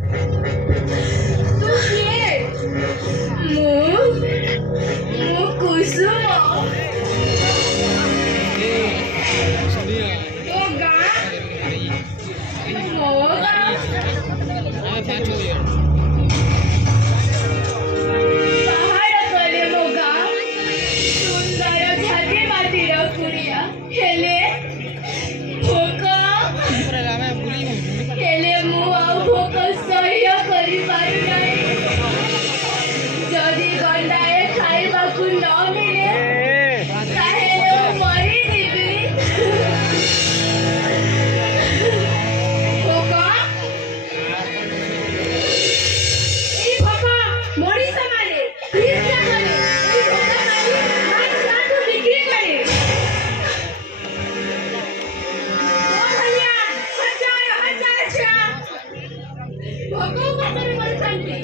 ତୁ କିଏ? ମୁଁ କୁସୁମ। ତୋ ଗାଁ? ମୋ ଗାଁ? ପାହାଡ଼ ତଳେ ମୋ ଗାଁ। ସୁନ୍ଦର ଘାଟି ମାଟିର କୁଡ଼ିଆ। ହେଲେ ଭୋକ ହେଲେ ମୁଁ ଆଉ ଭୋକ ସହ୍ୟ କରିପାରୁନାହିଁ। ଯଦି ଗଣ୍ଡାଏ ଖାଇବାକୁ ନ ମିଳେ ତାହେଲେ ମୁଁ ମରିଯିବି। ଭୋକ ଏଇ ଭୋକ ମଣିଷମାନେ ହିଂସା କରେ। ଏଇ ଭୋକ ମାରି ମାଛ ମାଂସ ବିକ୍ରି କରେ। ମୋ ଭଳିଆ ହଜାର ହଜାର ଛୁଆ ଭୋକ ଉପାସରେ ମରୁଛନ୍ତି।